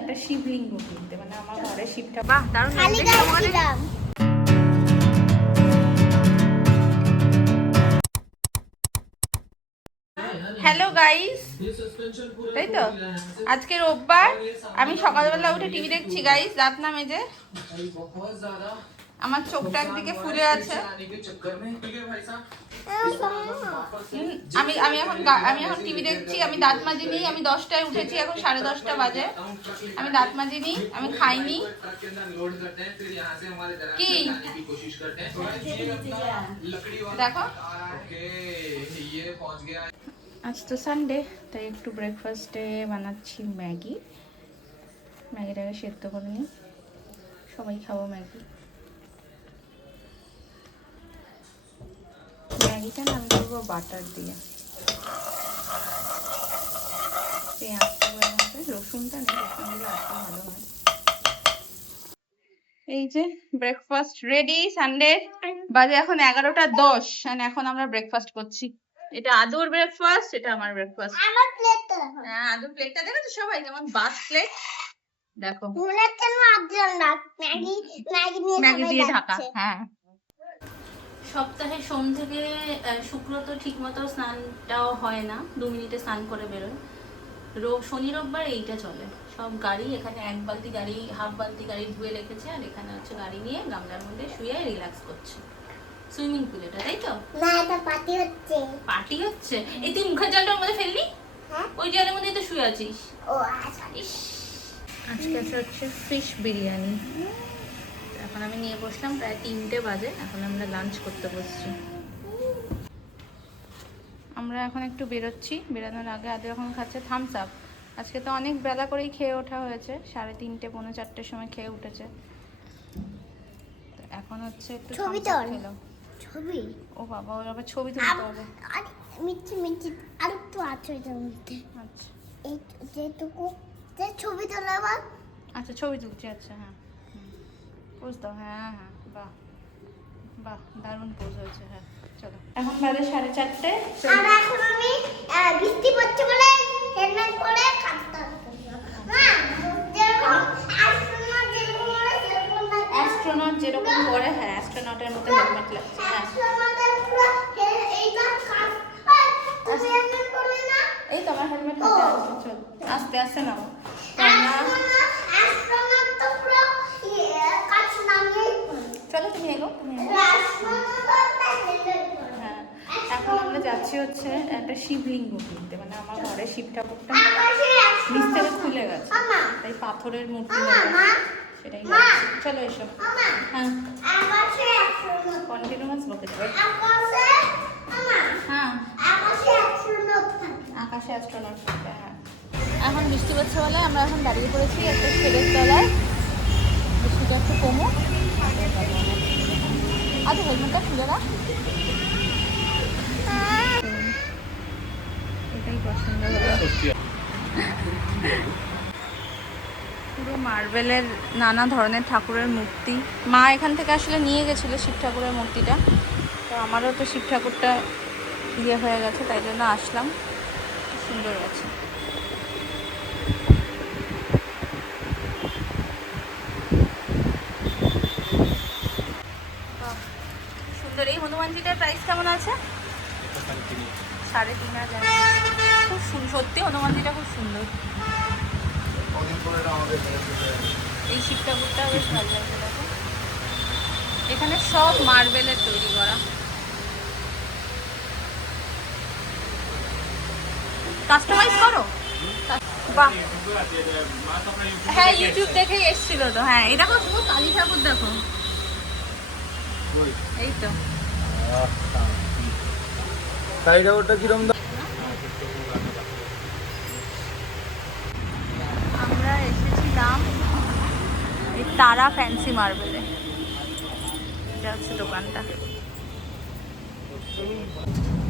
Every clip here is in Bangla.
একটা শিবলিঙ্গ কিনতে, মানে আমার ঘরে শিবটা। বাহ দারুণ লাগছে। হ্যালো গাইস, তাই তো আজকে রোববার, আমি সকালবেলা উঠে টিভি দেখছি গাইস, রাত না মেজে। আমার চোখটা একদিকে ফুলে আছে। আমি এখন টিভি দেখছি, আমি দাঁত মাজিনি, আমি 10টায় উঠেছি, এখন 10:30 বাজে। আমি দাঁত মাজিনি, আমি খাইনি। কি দেখো, আজ তো সানডে, তাই একটু ব্রেকফাস্টে বানাচ্ছি ম্যাগিটাকে সেদ্ধ করে নিই, সবাই খাবো ম্যাগিটা না আমি করবো বাটার দিয়ে, পেঁয়াজটা হবে, রসুনটা নেই, রসুন দিলে আজকে ভালো হয়। এই যে ব্রেকফাস্ট রেডি, সানডে বাজে এখন 11:10, আর এখন আমরা ব্রেকফাস্ট করছি। এটা আদুর ব্রেকফাস্ট, এটা আমার ব্রেকফাস্ট। আমার প্লেটটা দেখো, হ্যাঁ আদুর প্লেটটা দেখো তো সবাই, যেমন বাস প্লেট দেখো, ম্যাগি দিয়ে ঢাকা। হ্যাঁ, সপ্তাহে সোম থেকে শুক্র তো ঠিক মতো স্নানটাও হয় না, 2 মিনিটে স্নান করে বেরোয়। শনি রোববার এইটা চলে, সব গাড়ি এখানে, 1 বালতি গাড়ি, হাফ বালতি গাড়ি ধুয়ে রেখেছে, আর এখানে হচ্ছে গাড়ি নিয়ে গামলার মধ্যে শুয়ে রিল্যাক্স করছে। সুইমিং পুল এটা, তাই তো? না, এটা পার্টি হচ্ছে। পার্টি হচ্ছে? এই তুই মুখের জলটার মধ্যে ফেললি? হ্যাঁ, ওই জলের মধ্যে তো শুয়ে আছিস। ও আচ্ছা। আজকে হচ্ছে ফিশ বিরিয়ানি। এখন আমি নিয়ে বসলাম, প্রায় 3টে বাজে, এখন আমরা লাঞ্চ করতে বসছি। আমরা এখন একটু বেরোচ্ছি, বেরোনোর আগে আদৌ এখন খাচ্ছে থামস আপ। আজকে তো অনেক বেলা করেই খেয়ে ওঠা হয়েছে, 3:30 পৌনে 4টের সময় খেয়ে উঠেছে। এখন হচ্ছে একটু ছবি থামস আপ তোল। খেলাম। ছবি? ও বাবা, ওর আবার ছবি তুলতে হবে। আরে মিষ্টি মিষ্টি আর একটু আছে এটার মধ্যে। আচ্ছা এই যেটুকু, যে ছবি তোলা আবার। আচ্ছা, ছবি তুলছি, আচ্ছা হ্যাঁ, পোজ দাও, হ্যাঁ হ্যাঁ, বাহ বাহ, দারুণ পোজ হয়েছে। হ্যাঁ চলো, এখন বাজে 4:30। আর এখন আমি বৃষ্টি পড়ছে বলে হেলমেট পরে কাটতে হবে। না, যেরকম অ্যাস্ট্রোনট যেরকম পরে, হ্যাঁ অ্যাস্ট্রোনটের মতো হেলমেট লাগছে। হ্যাঁ এই তো আমার হেলমেট হাতে আছে, চল আস্তে আস্তে নাও। চলো তুমি এগো, হ্যাঁ এখন আমরা যাচ্ছি হচ্ছে একটা শিবলিঙ্গ কিনতে, মানে আমার ঘরে শিব ঠাকুরটা নিচ থেকে খুলে গেছে, তাই পাথরের মূর্তি সেটাই লাগছে। চলো এসো। হ্যাঁ কন্টিনিউয়াস বকে যাবে। হ্যাঁ আকাশে অ্যাস্ট্রোনট থাকবে। হ্যাঁ এখন বৃষ্টি পড়ছে বলে আমরা এখন দাঁড়িয়ে পড়েছি একটা ছেলের তলায়, বৃষ্টিটা একটু কমুক। আচ্ছা হেলমেটটা খুলে দাও, এটাই পছন্দ হলো। পুরো মার্বেলের নানা ধরনের ঠাকুরের মূর্তি, মা এখান থেকে আসলে নিয়ে গেছিলো শিব ঠাকুরের মূর্তিটা, তো আমারও তো শিব ঠাকুরটা ইয়ে হয়ে গেছে, তাই জন্য আসলাম। সুন্দর আছে। সুন্দর। এই হনুমানজিটার প্রাইস কেমন আছে? 3,500। খুব সত্যি হনুমানজিটা খুব সুন্দর। এই শিব ঠাকুরটা বেশ ভালো লাগছে। দেখো এখানে সব মার্বেলের তৈরি করা, কাস্টমাইজ করো। বাহ, হ্যাঁ ইউটিউব দেখেই এসেছিল তো। হ্যাঁ এই দেখো, শুধু কালী ঠাকুর দেখো, এই তো সাইড আউটটা কিরকম দাম? আমরা এসেছিলাম এই তারা ফ্যান্সি মার্বেলে, এটা হচ্ছে দোকানটা।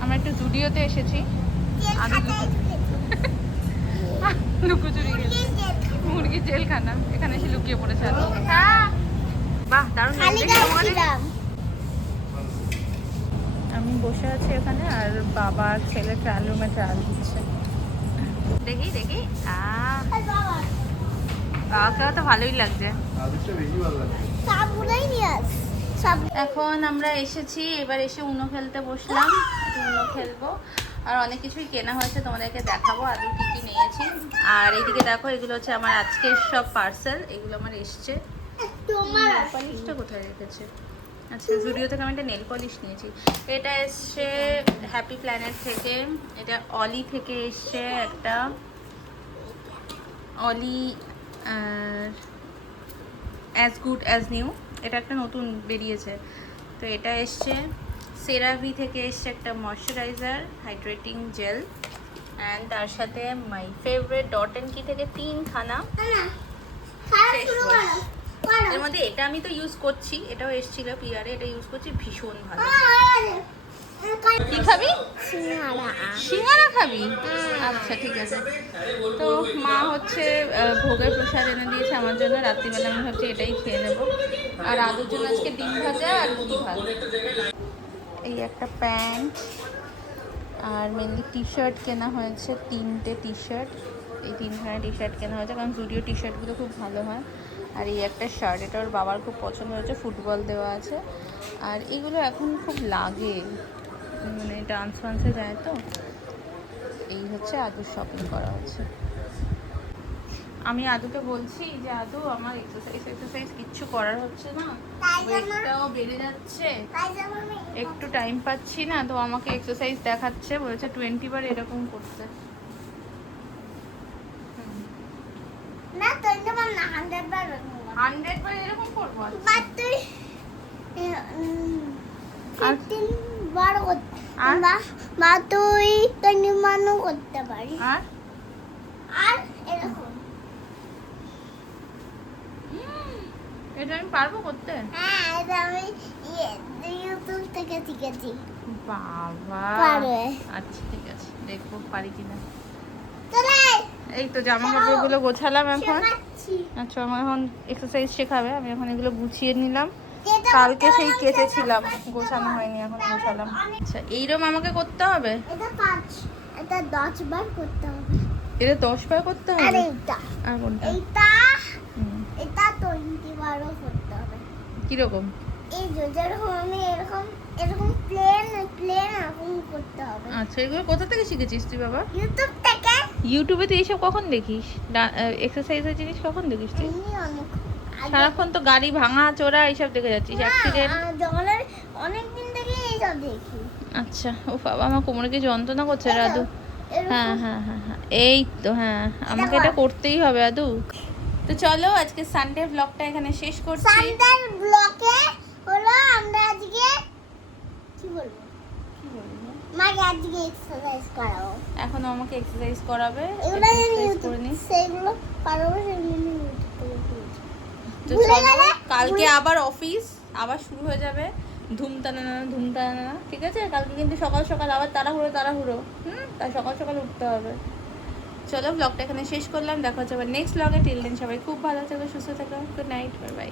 আমরা একটু জুডিওতে এসেছি, লুকোচুরি মুরগির জেলখানা, এখানে এসে লুকিয়ে পড়েছে। হ্যাঁ বাহ দারুণ লাগছে। আমি বসে আছি এখানে, আর বাবা ছেলে ট্রায়াল রুমে ট্রায়াল দিচ্ছে। দেখি দেখি, কাকাও তো ভালোই লাগছে। আদেশটা বেশি ভালো লাগে। সবগুলোই নিয়ে আস সব। এখন আমরা এসেছি, এবার এসে উনো খেলতে বসলাম, একটু উনো খেলবো। আর অনেক কিছুই কেনা হয়েছে, তোমাদেরকে দেখাবো আদৌ কি কি নিয়েছি। আর এইদিকে দেখো, এগুলো হচ্ছে আমার আজকের সব পার্সেল, এগুলো আমার এসছে। তোমার নেল পলিশটা কোথায় রেখেছে? আচ্ছা, জুডিও থেকে আমি একটা নেল পলিশ নিয়েছি। এটা এসছে হ্যাপি প্ল্যানেট থেকে, এটা অলি থেকে এসছে একটা, অলি অ্যাজ গুড অ্যাজ নিউ, এটা একটা নতুন বেরিয়েছে। তো এটা এসছে সেরাভি থেকে, এসছে একটা ময়শ্চারাইজার হাইড্রেটিং জেল, অ্যান্ড তার সাথে মাই ফেভারিট ডট অ্যান্ড কি থেকে 3খানা ফেস ওয়াশ। এর মধ্যে এটা আমি তো ইউজ করছি, এটাও এসেছিল পিয়ারে, এটা ইউজ করছি, ভীষণ ভালো। কি খাবি? সিঙ্গারা খাবি? আচ্ছা ঠিক আছে। তো মা হচ্ছে ভোগের প্রসাদ এনে দিয়েছে আমার জন্য, রাত্রিবেলা আমি ভাবছি এটাই খেয়ে নেবো। আর আদুর জন্য আজকে ডিম ভাজা আর মুড়ি ভাত। এই একটা প্যান্ট, আর মেনলি টি শার্ট কেনা হয়েছে, 3টে টি শার্ট, এই 3খানা টি শার্ট কেনা হয়েছে, কারণ জুডিও টি শার্টগুলো খুব ভালো হয়। আর এই একটা শার্ট, এটা ওর বাবার খুব পছন্দ হয়েছে, ফুটবল দেওয়া আছে। আর এগুলো এখন খুব লাগে, মানে ডান্স ফান্সে যায় তো। এই হচ্ছে আদুর শপিং করা হচ্ছে। আমি আদুকে বলছি যে আদু আমার এক্সারসাইজ কিচ্ছু করার হচ্ছে না, ওয়েটটাও বেড়ে যাচ্ছে, একটু টাইম পাচ্ছি না, তো আমাকে এক্সারসাইজ দেখাচ্ছে, বলেছে 20 বার এরকম করতে। না তুই তো বল না 100 বার 100 বার এরকম করবো? বাট তুই 15 বার করতে আর? বা তুই নির্মাণও করতে পারিস। আর আর এরকম এটা আমি পারবো করতে? হ্যাঁ, এটা আমি ইউটিউব থেকে শিখেছি। বাবা, পারবে। আচ্ছা ঠিক আছে, দেখবো পারি কিনা। চলে এই তো জামা কাপড়গুলো গোছালাম এখন। শেখাচ্ছি। আচ্ছা, আমার এখন এক্সারসাইজ শেখাবে, আমি এখন এগুলো গুছিয়ে নিলাম। যেটা কালকে করতে সেই হবে কেচেছিলাম, সেটা গোছানো হয়নি, এখন গোছালাম। অনেক- আচ্ছা, এইরকম আমাকে করতে হবে? এটা 5 এটা 10 বার করতে হবে। এটা 10 বার করতে আর হবে? এইটা আর কোনটা? এইটা হুম, এটা 20 বারও করতে হবে। কিরকম? এই যে যেরকম আমি এরকম এরকম প্লেন এরকম করতে হবে। আচ্ছা, এগুলো কোথা থেকে শিখেছিস তুই বাবা? ইউটিউব থেকে। ইউটিউবে তুই এইসব কখন দেখিস? এক্সারসাইজের জিনিস কখন দেখিস তুই? এমনি অনেক সারাক্ষণ তো গাড়ি ভাঙা চোরা এইসব দেখে যাচ্ছিস, অ্যাক্সিডেন্ট। জঙ্গলের অনেকদিন থেকে এইসব দেখি। আচ্ছা, ও বাবা, আমার কোমরে কি যন্ত্রণা করছে রে আদু। এরকম- হ্যাঁ হ্যাঁ হ্যাঁ হ্যাঁ, এই তো, হ্যাঁ আমাকে এটা করতেই হবে আদু। তো চলো, আজকে সানডে ব্লগটা এখানে শেষ করছি। সানডের ব্লকে হলো আমরা আজকে কি বলবো, কি বলবো? মাকে আজকে এক্সারসাইজ করাবো। এখন আমাকে এক্সারসাইজ করাবে, এগুলো এক্সারসাইজ করে নি। সেগুলো পারবো, সেগুলো ইউটিউব থেকে পেয়েছি। তো ভুলে চলো, গেলে? কালকে আবার অফিস আবার শুরু হয়ে যাবে, ধুমটানা, ঠিক আছে? কালকে কিন্তু সকাল সকাল আবার তাড়াহুড়ো, তাই সকাল সকাল উঠতে হবে। চলো, ব্লগটা এখানে শেষ করলাম, দেখা হচ্ছে আবার নেক্সট ব্লগে। টিল দেন সবাই খুব ভালো থাকো, সুস্থ থাকো, গুড নাইট, বাই বাই।